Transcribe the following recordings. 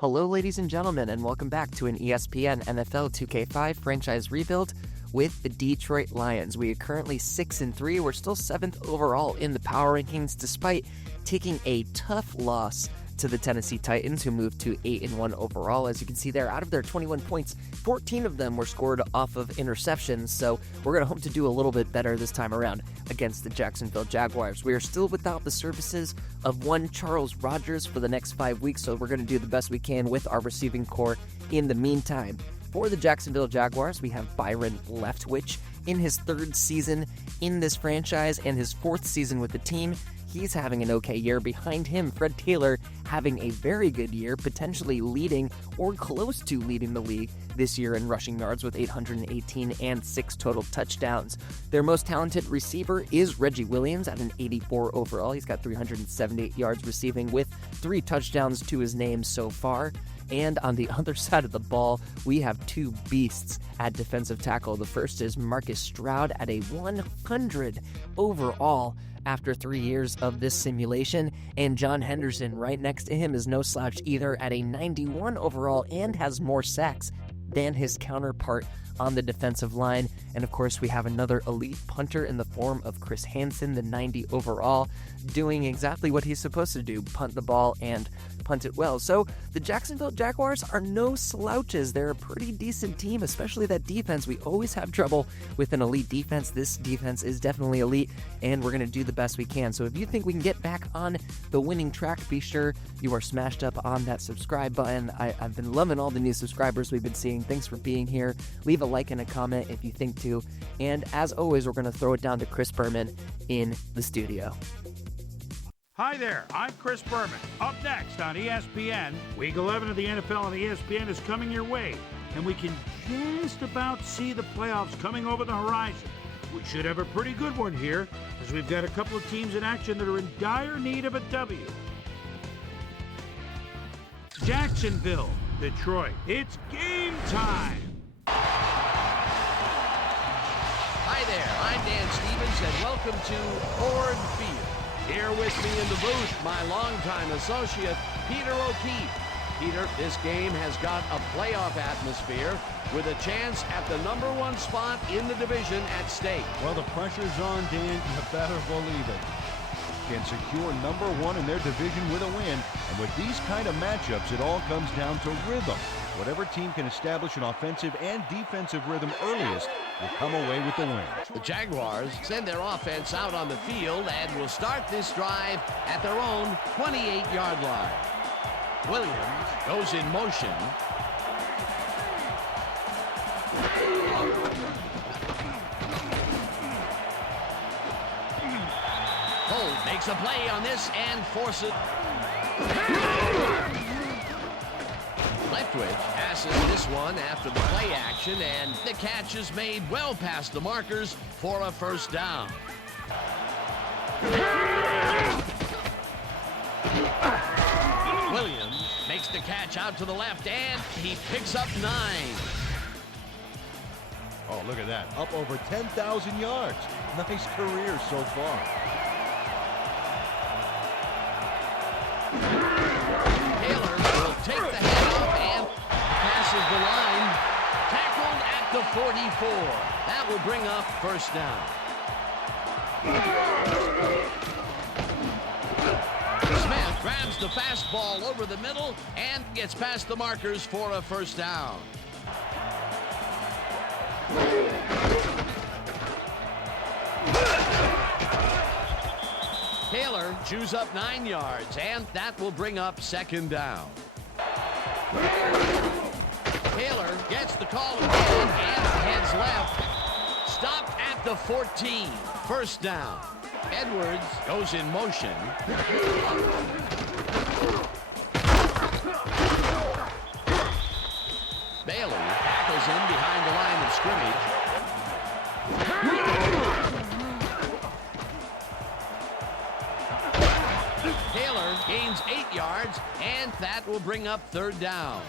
Hello, ladies and gentlemen, and welcome back to an ESPN NFL 2K5 franchise rebuild with the Detroit Lions. We are currently 6-3. We're still 7th overall in the power rankings, despite taking a tough loss to the Tennessee Titans, who moved to 8-1 overall. As you can see there, out of their 21 points, 14 of them were scored off of interceptions, so we're going to hope to do a little bit better this time around against the Jacksonville Jaguars. We are still without the services of one Charles Rogers for the next 5 weeks, so we're going to do the best we can with our receiving core in the meantime. For the Jacksonville Jaguars, we have Byron Leftwich in his 3rd season in this franchise and his 4th season with the team. He's having an okay year. Behind him, Fred Taylor having a very good year, potentially leading or close to leading the league this year in rushing yards with 818 and 6 total touchdowns. Their most talented receiver is Reggie Williams at an 84 overall. He's got 378 yards receiving with 3 touchdowns to his name so far. And on the other side of the ball, we have 2 beasts at defensive tackle. The first is Marcus Stroud at a 100 overall after 3 years of this simulation, and John Henderson right next to him is no slouch either at a 91 overall and has more sacks than his counterpart on the defensive line. And of course, we have another elite punter in the form of Chris Hansen, the 90 overall, doing exactly what he's supposed to do, punt the ball and punt it well. So the Jacksonville Jaguars are no slouches. They're a pretty decent team, especially that defense. We always have trouble with an elite defense. This defense is definitely elite, and we're going to do the best we can. So if you think we can get back on the winning track, be sure you are smashed up on that subscribe button. I've been loving all the new subscribers we've been seeing. Thanks for being here. Leave a like and a comment if you think to. And as always, we're going to throw it down to Chris Berman in the studio. Hi there, I'm Chris Berman. Up next on ESPN, Week 11 of the NFL on ESPN is coming your way, and we can just about see the playoffs coming over the horizon. We should have a pretty good one here, as we've got a couple of teams in action that are in dire need of a W. Jacksonville, Detroit, it's game time! Hi there, I'm Dan Stevens, and welcome to Ford Field. Here with me in the booth, my longtime associate, Peter O'Keefe. Peter, this game has got a playoff atmosphere with a chance at the #1 spot in the division at stake. Well, the pressure's on, Dan. You better believe it. Can secure #1 in their division with a win. And with these kind of matchups, it all comes down to rhythm. Whatever team can establish an offensive and defensive rhythm earliest will come away with the win. The Jaguars send their offense out on the field and will start this drive at their own 28-yard line. Williams goes in motion. Holt makes a play on this and forces. Leftwich passes this one after the play action, and the catch is made well past the markers for a first down. Williams makes the catch out to the left, and he picks up 9. Oh, look at that. Up over 10,000 yards. Nice career so far. Taylor will take the head off and passes the line. Tackled at the 44. That will bring up first down. Smith grabs the fastball over the middle and gets past the markers for a first down. Taylor chews up 9 yards, and that will bring up second down. Taylor gets the call again and heads left. Stopped at the 14. First down. Edwards goes in motion. Bailey tackles him behind the line of scrimmage. Taylor gains 8 yards, and that will bring up third down.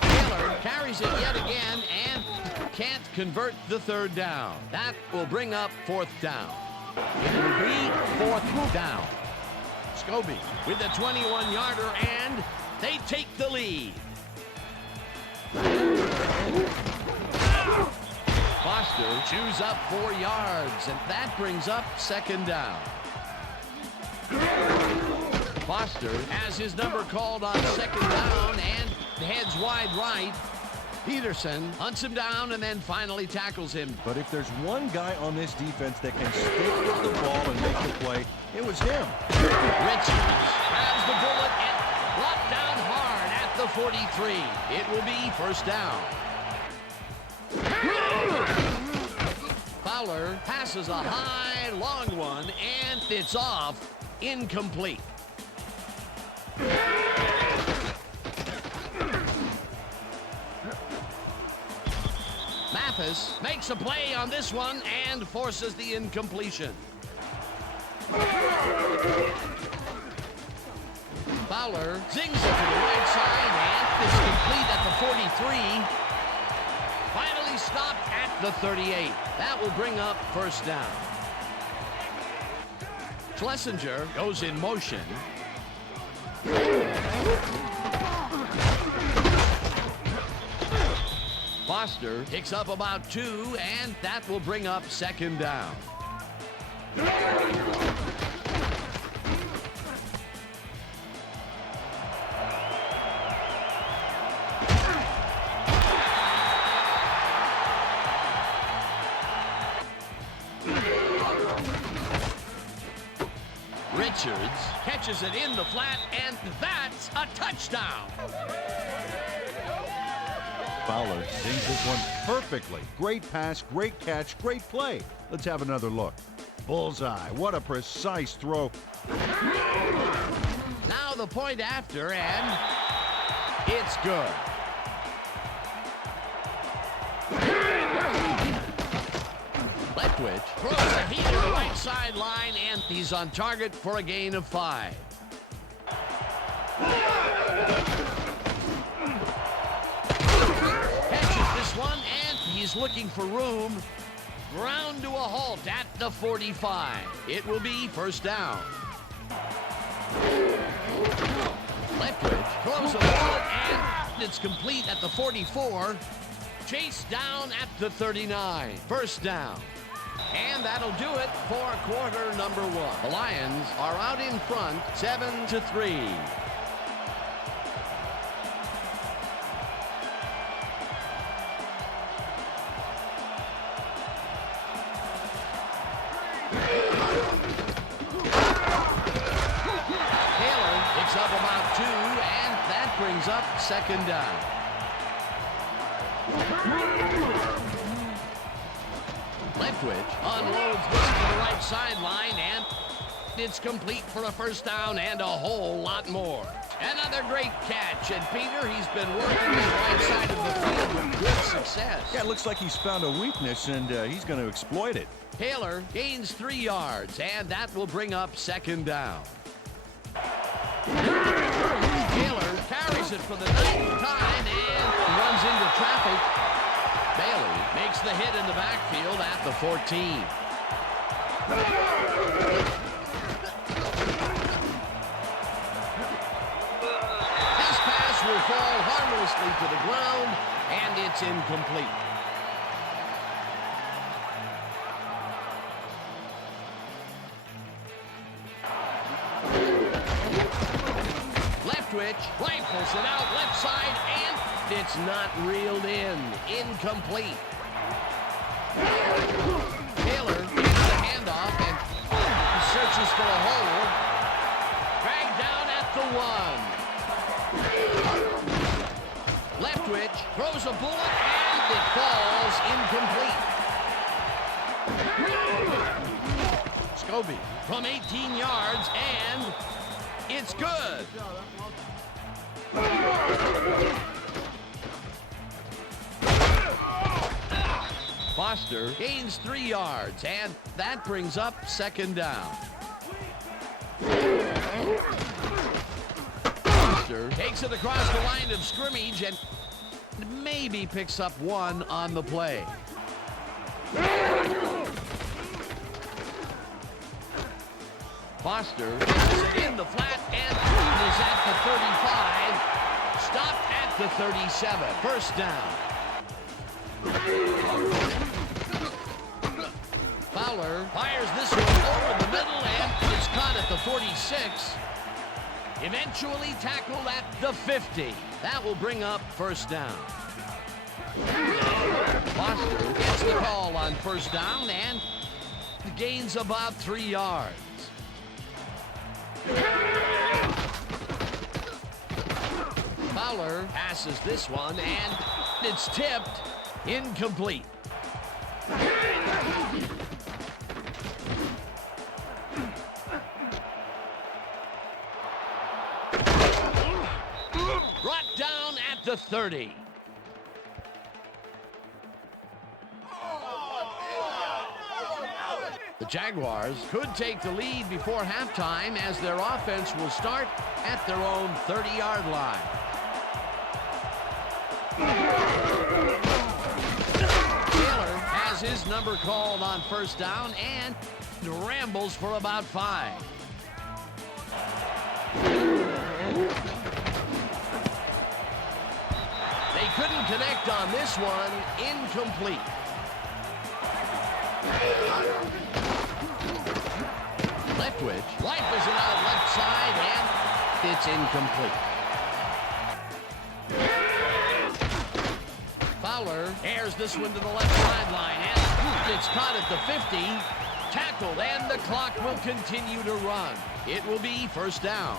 Taylor carries it yet again and can't convert the third down. That will bring up fourth down. It will be fourth down. Scobie with a 21-yarder, and they take the lead. Foster chews up 4 yards, and that brings up second down. Foster has his number called on second down and heads wide right. Peterson hunts him down and then finally tackles him. But if there's one guy on this defense that can stick with the ball and make the play, it was him. Richards grabs the bullet and brought down hard at the 43. It will be first down. Fowler passes a high, long one, and it's off. Incomplete. Mathis makes a play on this one and forces the incompletion. Fowler zings it to the right side, and it's complete at the 43. Finally stopped at the 38. That will bring up first down. Schlesinger goes in motion. Foster picks up about 2, and that will bring up second down. Richards catches it in the flat, and that's a touchdown. Fowler sings this one perfectly. Great pass, great catch, great play. Let's have another look. Bullseye. What a precise throw. Now the point after, and it's good. Leftwich throws a heater right sideline, and he's on target for a gain of 5. Catches this one, and he's looking for room. Ground to a halt at the 45. It will be first down. Leftwich throws a bullet, and it's complete at the 44. Chased down at the 39. First down. And that'll do it for quarter number 1. The Lions are out in front, 7-3. Taylor picks up about 2, and that brings up second down. Leftwich unloads this to the right sideline, and it's complete for a first down and a whole lot more. Another great catch, and Peter, he's been working the right side of the field with good success. Yeah, it looks like he's found a weakness, and he's going to exploit it. Taylor gains 3 yards, and that will bring up second down. Taylor carries it for the 9th time and runs into traffic. Bailey makes the hit in the backfield at the 14. This pass will fall harmlessly to the ground, and it's incomplete. Leftwich rifles it out left side, and it's not reeled in. Incomplete. Taylor gets the handoff and searches for a hole. Dragged down at the 1. Leftwich throws a bullet, and it falls incomplete. Scobie from 18 yards, and it's good. Foster gains 3 yards, and that brings up second down. Foster takes it across the line of scrimmage and maybe picks up 1 on the play. Foster gets it in the flat and is at the 35. Stopped at the 37. First down. Fowler fires this one over the middle and it's caught at the 46. Eventually tackled at the 50. That will bring up first down. Foster gets the call on first down and gains about 3 yards. Fowler passes this one and it's tipped. Incomplete. Brought down at the 30. The Jaguars could take the lead before halftime as their offense will start at their own 30-yard line. Taylor has his number called on first down and rambles for about 5. They couldn't connect on this one. Incomplete. Leftwich rifles it out left side and it's incomplete. Fowler airs this one to the left sideline and it's caught at the 50. Tackled and the clock will continue to run. It will be first down.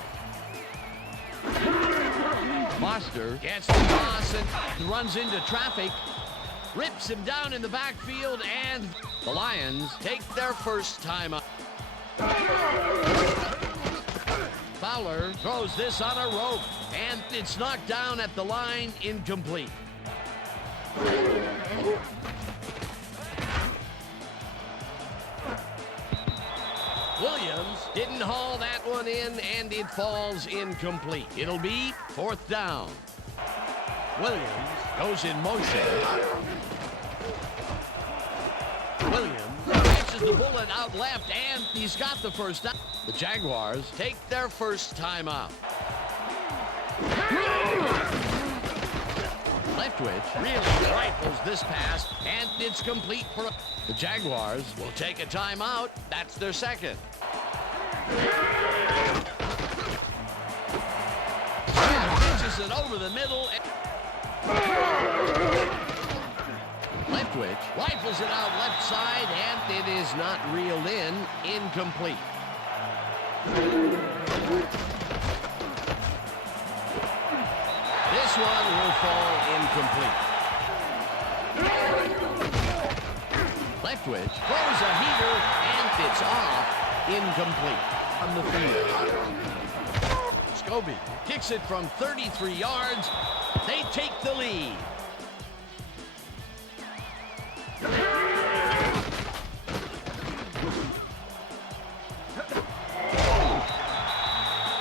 Foster gets the toss and runs into traffic. Rips him down in the backfield and the Lions take their first timeout. Fowler throws this on a rope and it's knocked down at the line. Incomplete. Williams didn't haul that one in and it falls incomplete. It'll be fourth down. Williams goes in motion. Williams catches the bullet out left and he's got the first down. The Jaguars take their first timeout. Leftwich really rifles this pass and it's complete for the Jaguars will take a timeout. That's their second. Pitches it over the middle. Leftwich rifles it out left side and it is not reeled in. Incomplete. This one will fall incomplete. Leftwich throws a heater and it's off. Incomplete on the field. Scobie kicks it from 33 yards. They take the lead. The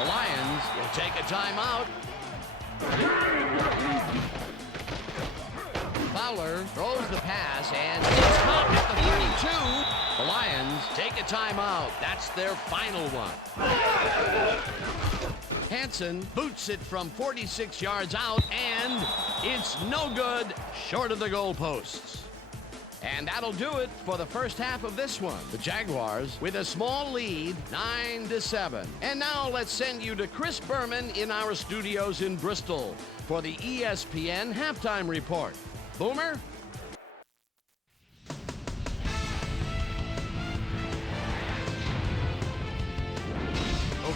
Lions will take a timeout. Fowler throws the pass and it's caught at the 32. The Lions take a timeout. That's their final one. Hansen boots it from 46 yards out and it's no good, short of the goalposts. And that'll do it for the first half of this one. The Jaguars with a small lead, 9-7. And now let's send you to Chris Berman in our studios in Bristol for the ESPN halftime report. Boomer?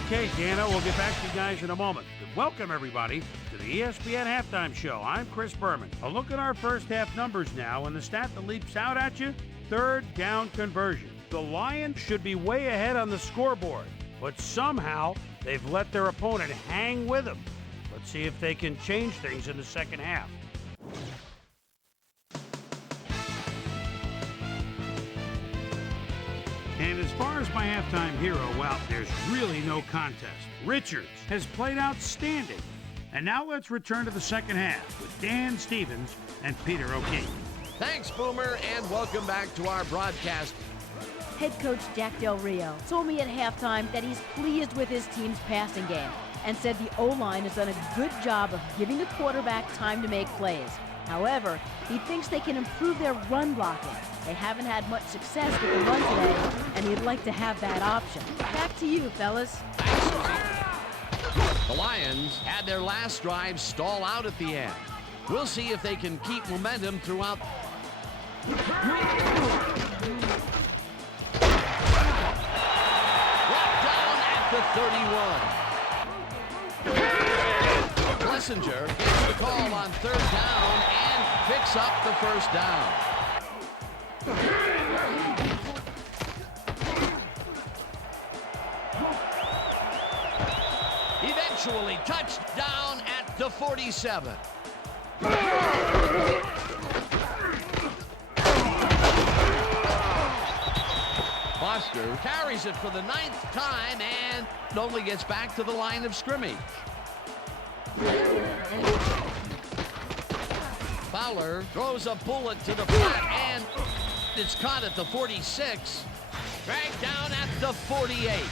Okay, Dana, we'll get back to you guys in a moment. Welcome, everybody, to the ESPN Halftime Show. I'm Chris Berman. A look at our first half numbers now, and the stat that leaps out at you, third down conversion. The Lions should be way ahead on the scoreboard, but somehow they've let their opponent hang with them. Let's see if they can change things in the second half. And as far as my halftime hero, well, there's really no contest. Richards has played outstanding. And now let's return to the second half with Dan Stevens and Peter O'Keefe. Thanks, Boomer, and welcome back to our broadcast. Head coach Jack Del Rio told me at halftime that he's pleased with his team's passing game and said the O-line has done a good job of giving the quarterback time to make plays. However, he thinks they can improve their run blocking. They haven't had much success with the run today, and he'd like to have that option. Back to you, fellas. The Lions had their last drive stall out at the end. We'll see if they can keep momentum throughout. Brought down at the 31. Plessinger gets the call on third down and picks up the first down. Eventually touched down at the 47. Foster carries it for the 9th time and only gets back to the line of scrimmage. Fowler throws a bullet to the flat and it's caught at the 46. Dragged down at the 48.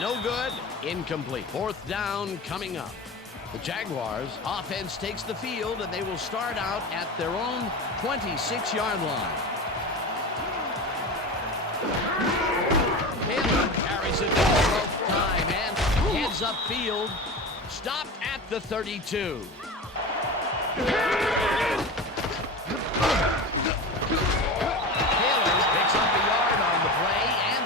No good. Incomplete. 4th down coming up. The Jaguars offense takes the field and they will start out at their own 26-yard line. Taylor carries it for the 12th time and heads upfield. Stopped at the 32. Taylor picks up a yard on the play and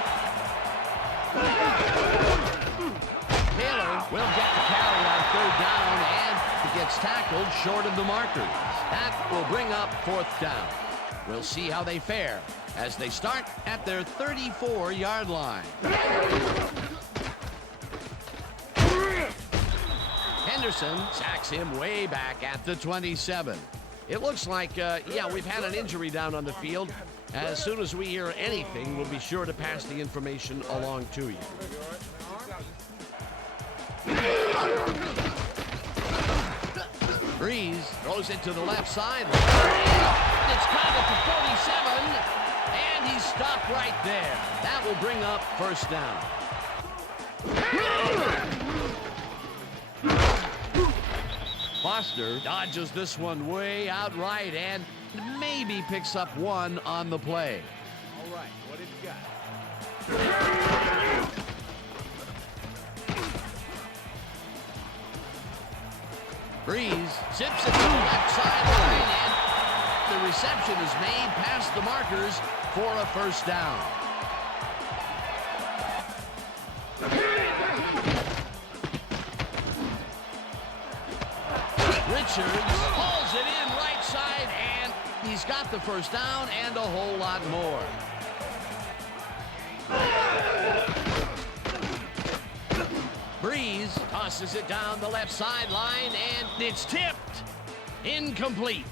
Taylor will get the carry on 3rd down and he gets tackled short of the markers. That will bring up 4th down. We'll see how they fare as they start at their 34-yard line. Henderson sacks him way back at the 27. It looks like, we've had an injury down on the field. As soon as we hear anything, we'll be sure to pass the information along to you. Breeze throws it to the left side. It's caught at the 47, and he's stopped right there. That will bring up 1st down. Foster dodges this one way out right and maybe picks up 1 on the play. All right, what have you got? Breeze zips it to the left sideline and the reception is made past the markers for a 1st down. Richards pulls it in right side and he's got the 1st down and a whole lot more. Breeze tosses it down the left sideline and it's tipped. Incomplete.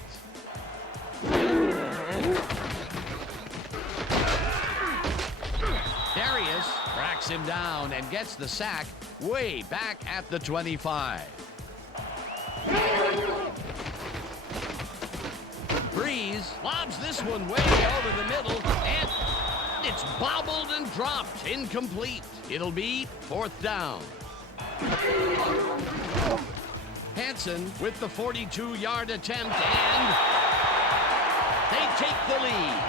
Darius tracks him down and gets the sack way back at the 25. Breeze lobs this one way over the middle and it's bobbled and dropped. Incomplete. It'll be 4th down. Hansen with the 42-yard attempt and they take the lead.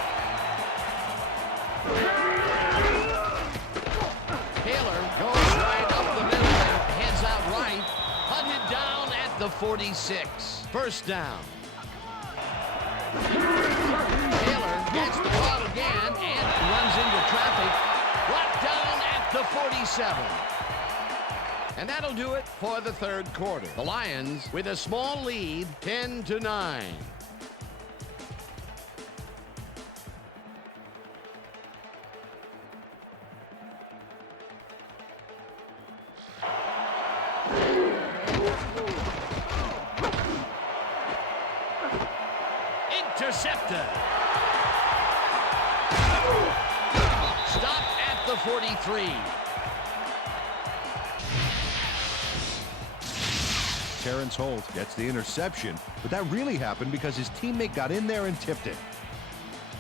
Taylor goes right up the middle and heads out right. Hunted down at the 46. 1st down. Taylor gets the ball again and runs into traffic. Brought down at the 47. And that'll do it for the 3rd quarter. The Lions with a small lead, 10-9. Intercepted. Stopped at the 43. Terrence Holt gets the interception, but that really happened because his teammate got in there and tipped it.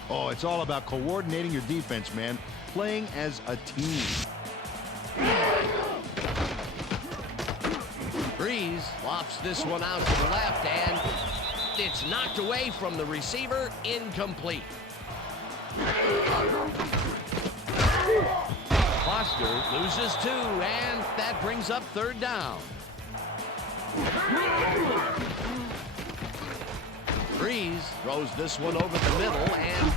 Oh, it's all about coordinating your defense, man. Playing as a team. Breeze lofts this one out to the left, and it's knocked away from the receiver, incomplete. Foster loses 2, and that brings up 3rd down. Breeze throws this one over the middle, and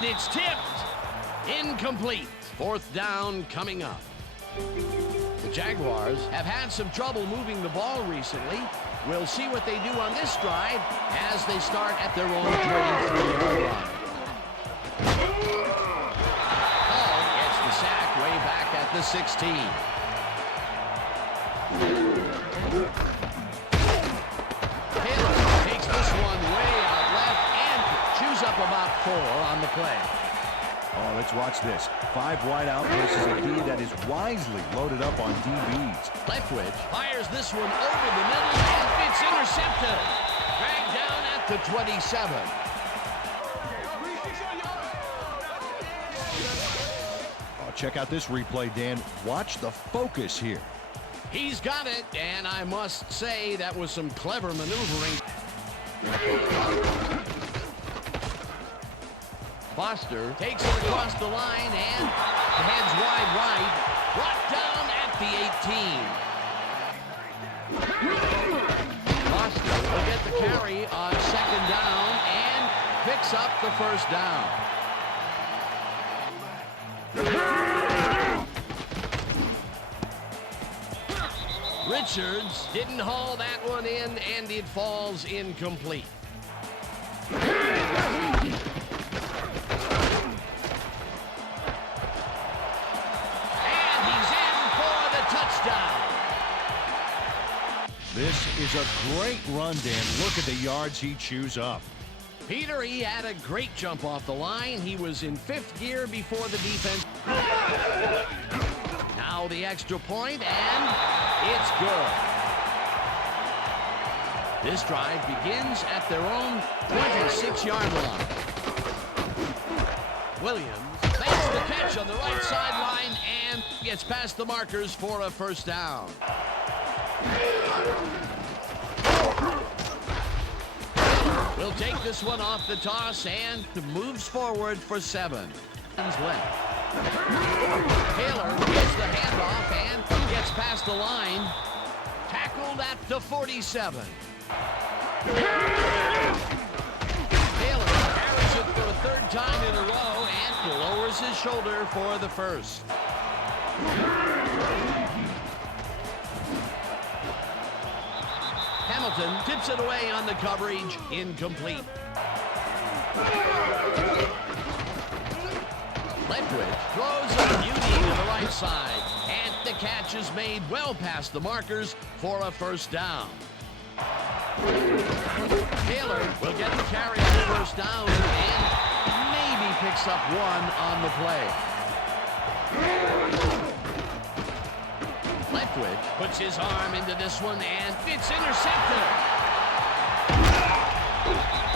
it's tipped. Incomplete. 4th down coming up. The Jaguars have had some trouble moving the ball recently. We'll see what they do on this drive as they start at their own 23-yard line. Hall gets the sack way back at the 16. Taylor takes this one way out left and chews up about 4 on the play. Oh, let's watch this. 5 wide out versus a D that is wisely loaded up on DBs. Leftwich fires this one over the middle, and it's intercepted. Dragged down at the 27. Oh, check out this replay, Dan. Watch the focus here. He's got it, and I must say that was some clever maneuvering. Foster takes it across the line and heads wide right, brought down at the 18. Foster will get the carry on 2nd down and picks up the 1st down. Richards didn't haul that one in, and it falls incomplete. This is a great run, Dan. Look at the yards he chews up. Peter, he had a great jump off the line. He was in 5th gear before the defense. Now the extra point, and it's good. This drive begins at their own 26-yard line. Williams makes the catch on the right sideline and gets past the markers for a 1st down. Will take this one off the toss and moves forward for 7. He's left. Taylor gets the handoff and gets past the line. Tackled at the 47. Taylor carries it for a 3rd time in a row and lowers his shoulder for the 1st. Hamilton tips it away on the coverage, incomplete. Leftwich throws a beauty to the right side, and the catch is made well past the markers for a 1st down. Taylor will get the carry on the 1st down and maybe picks up 1 on the play. Leftwich puts his arm into this one, and it's intercepted.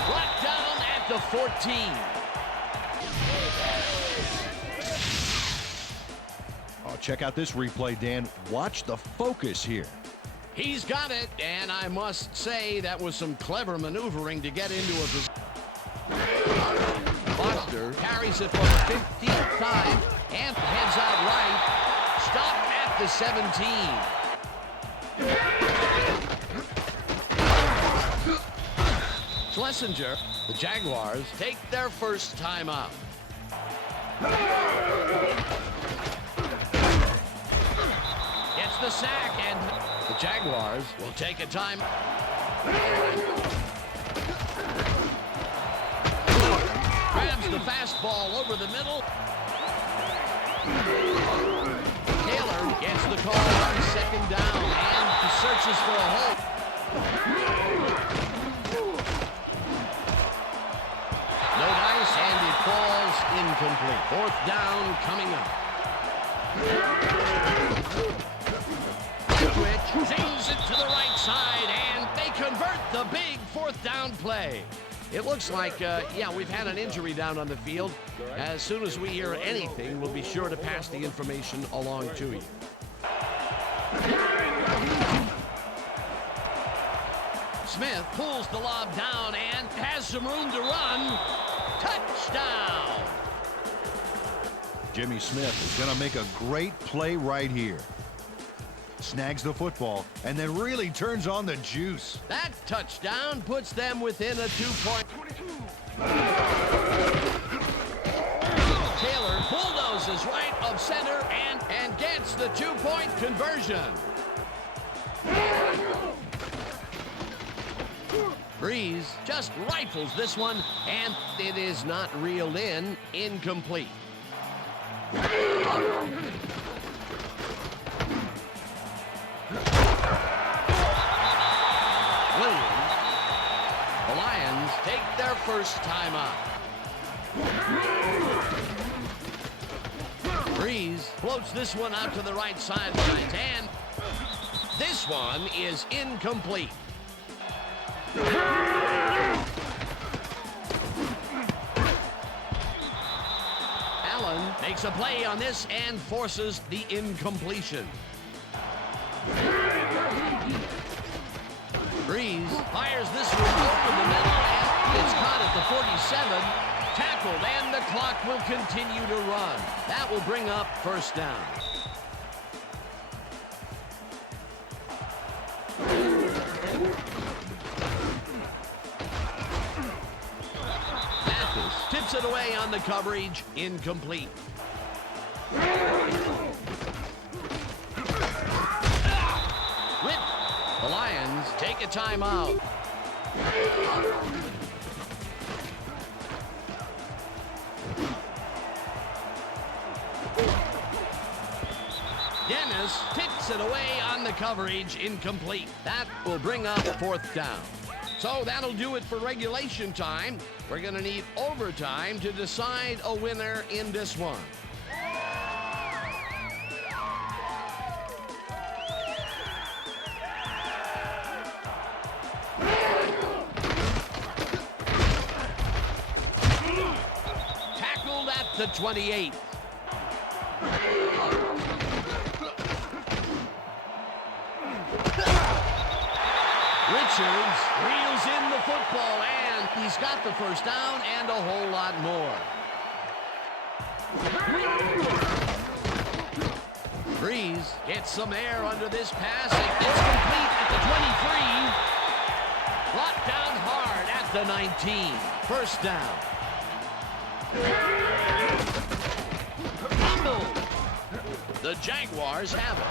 Brought down at the 14. Oh, check out this replay, Dan. Watch the focus here. He's got it, and I must say that was some clever maneuvering to get into a position. Foster carries it for the 55 and heads out right. Stopped at the 17. Schlesinger, the Jaguars take their 1st time out. Gets the sack, and the Jaguars will take a time. Grabs the fastball over the middle. Taylor gets the call on 2nd down and searches for a hole. No dice, and it falls incomplete. 4th down coming up. Leftwich zings it to the right side, and they convert the big fourth down play. It looks like, we've had an injury down on the field. As soon as we hear anything, we'll be sure to pass the information along to you. Smith pulls the lob down and has some room to run. Touchdown! Jimmy Smith is going to make a great play right here. Snags the football and then really turns on the juice. That touchdown puts them within a 2-point. Taylor bulldozes right of center and gets the 2-point conversion. Breeze just rifles this one, and it is not reeled in. Incomplete. Williams. The Lions take their first timeout. Breeze floats this one out to the right sidelines, and this one is incomplete. Allen makes a play on this and forces the incompletion. Breeze fires this one over the middle, and it's caught at the 47. Tackled, and the clock will continue to run. That will bring up first down. Mathis tips it away on the coverage. Incomplete. The Lions take a timeout. Dennis tips it away on the coverage. Incomplete. That will bring up fourth down. So that'll do it for regulation time. We're going to need overtime to decide a winner in this one. Tackled at the 28. Richards reels in the football, and he's got the first down and a whole lot more. Breeze gets some air under this pass. It's complete at the 23. Brought down hard at the 19. First down. Fumble. The Jaguars have it.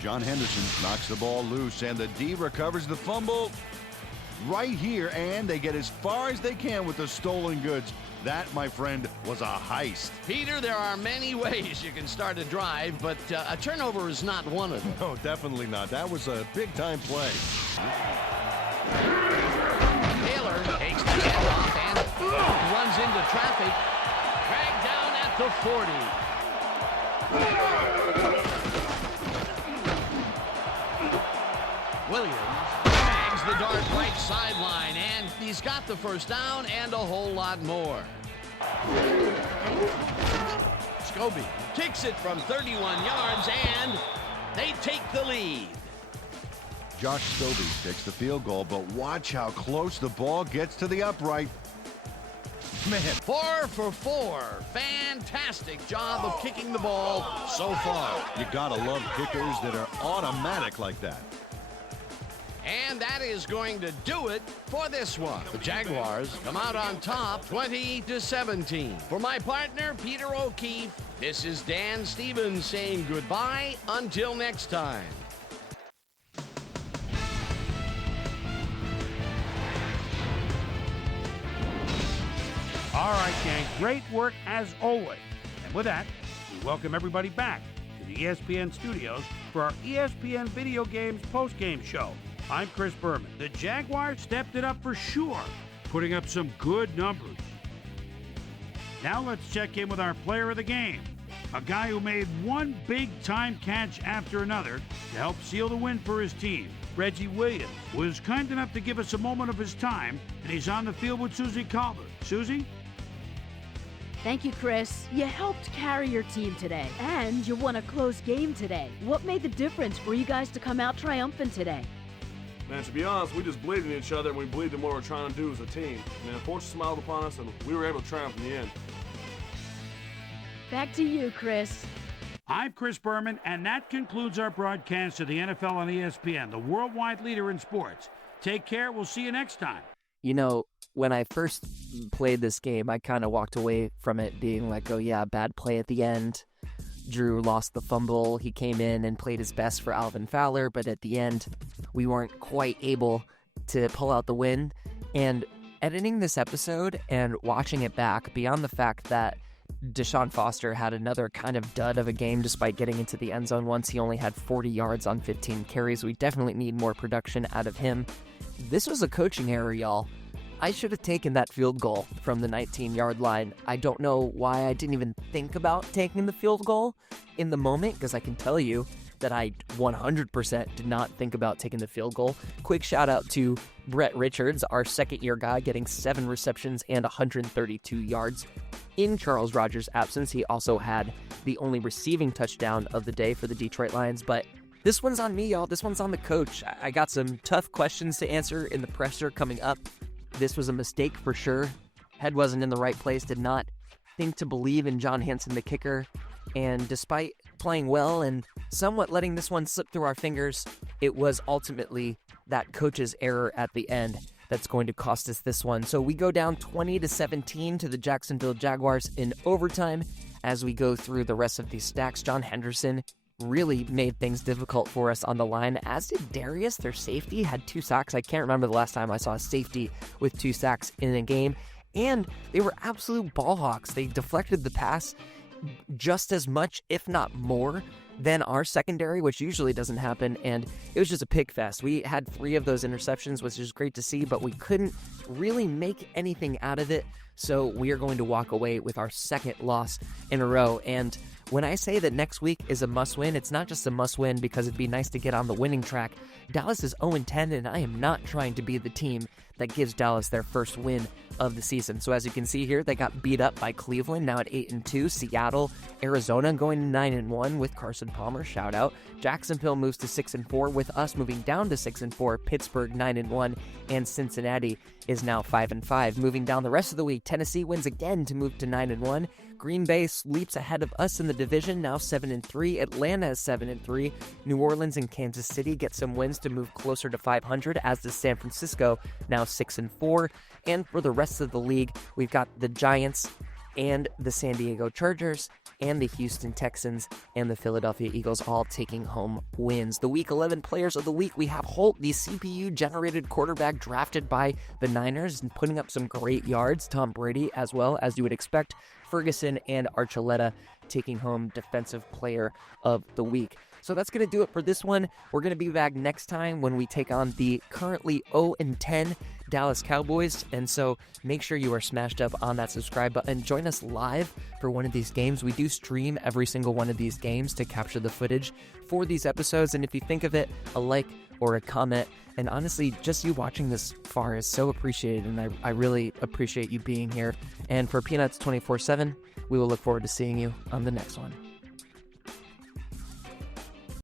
John Henderson knocks the ball loose, and the D recovers the fumble right here, and they get as far as they can with the stolen goods. That, my friend, was a heist. Peter, there are many ways you can start a drive, but a turnover is not one of them. No, definitely not. That was a big-time play. Taylor takes the handoff and runs into traffic. Dragged down at the 40. Williams drags the dart right sideline, and he's got the first down and a whole lot more. Scobie kicks it from 31 yards, and they take the lead. Josh Scobie takes the field goal, but watch how close the ball gets to the upright. Man. 4 for 4. Fantastic job of kicking the ball so far. You gotta love kickers that are automatic like that. And that is going to do it for this one. The Jaguars come out on top 20-17. For my partner, Peter O'Keefe, this is Dan Stevens saying goodbye until next time. All right, gang, great work as always. And with that, we welcome everybody back to the ESPN studios for our ESPN Video Games postgame show. I'm Chris Berman. The Jaguars stepped it up for sure putting up some good numbers. Now let's check in with our player of the game, a guy who made one big-time catch after another to help seal the win for his team. Reggie Williams was kind enough to give us a moment of his time, and he's on the field with Susie Calvert. Susie? Thank you, Chris. You helped carry your team today, and you won a close game today. What made the difference for you guys to come out triumphant today? Man, to be honest, we just believed in each other, and we believed in what we're trying to do as a team. And the fortune smiled upon us, and we were able to triumph in the end. Back to you, Chris. I'm Chris Berman, and that concludes our broadcast of the NFL on ESPN, the worldwide leader in sports. Take care. We'll see you next time. You know, when I first played this game, I kind of walked away from it being like, oh yeah, bad play at the end. Drew lost the fumble. He came in and played his best for Alvin Fowler, but at the end, we weren't quite able to pull out the win. And editing this episode and watching it back, beyond the fact that Deshaun Foster had another kind of dud of a game despite getting into the end zone once, he only had 40 yards on 15 carries. We definitely need more production out of him. This was a coaching error, y'all. I should have taken that field goal from the 19-yard line. I don't know why I didn't even think about taking the field goal in the moment, because I can tell you that I 100% did not think about taking the field goal. Quick shout out to Brett Richards, our second-year guy, getting 7 receptions and 132 yards. In Charles Rogers' absence, he also had the only receiving touchdown of the day for the Detroit Lions, but this one's on me, y'all. This one's on the coach. I got some tough questions to answer in the presser coming up. This was a mistake for sure. Head wasn't in the right place, did not think to believe in John Hanson, the kicker. And despite playing well and somewhat letting this one slip through our fingers, it was ultimately that coach's error at the end that's going to cost us this one. So we go down 20-17 to the Jacksonville Jaguars in overtime. As we go through the rest of these stacks, John Henderson really made things difficult for us on the line, as did Darius. Their safety had 2 sacks. I can't remember the last time I saw a safety with 2 sacks in a game. And they were absolute ball hawks. They deflected the pass just as much, if not more, than our secondary, which usually doesn't happen, and it was just a pig fest. We had 3 of those interceptions, which is great to see, but we couldn't really make anything out of it, so we are going to walk away with our second loss in a row. And when I say that next week is a must-win, it's not just a must-win because it'd be nice to get on the winning track. Dallas is 0-10, and I am not trying to be the team that gives Dallas their first win of the season. So as you can see here, they got beat up by Cleveland, now at 8-2. Seattle, Arizona going to 9-1 with Carson Palmer, shout out. Jacksonville moves to 6-4 with us moving down to 6-4. Pittsburgh 9-1, and Cincinnati is now 5-5. Moving down the rest of the week, Tennessee wins again to move to 9-1. Green Bay leaps ahead of us in the division, now 7-3. Atlanta is 7-3. New Orleans and Kansas City get some wins to move closer to 500, as does San Francisco, now 6-4. And for the rest of the league, we've got the Giants and the San Diego Chargers and the Houston Texans and the Philadelphia Eagles all taking home wins. The Week 11 players of the week, we have Holt, the CPU-generated quarterback drafted by the Niners and putting up some great yards. Tom Brady as well, as you would expect. Ferguson and Archuleta taking home Defensive Player of the Week. So that's going to do it for this one. We're going to be back next time when we take on the currently 0-10 Dallas Cowboys. And so make sure you are smashed up on that subscribe button. Join us live for one of these games. We do stream every single one of these games to capture the footage for these episodes. And if you think of it, a like or a comment, and honestly, just you watching this far is so appreciated. And I really appreciate you being here. And for Peanuts 24/7, we will look forward to seeing you on the next one.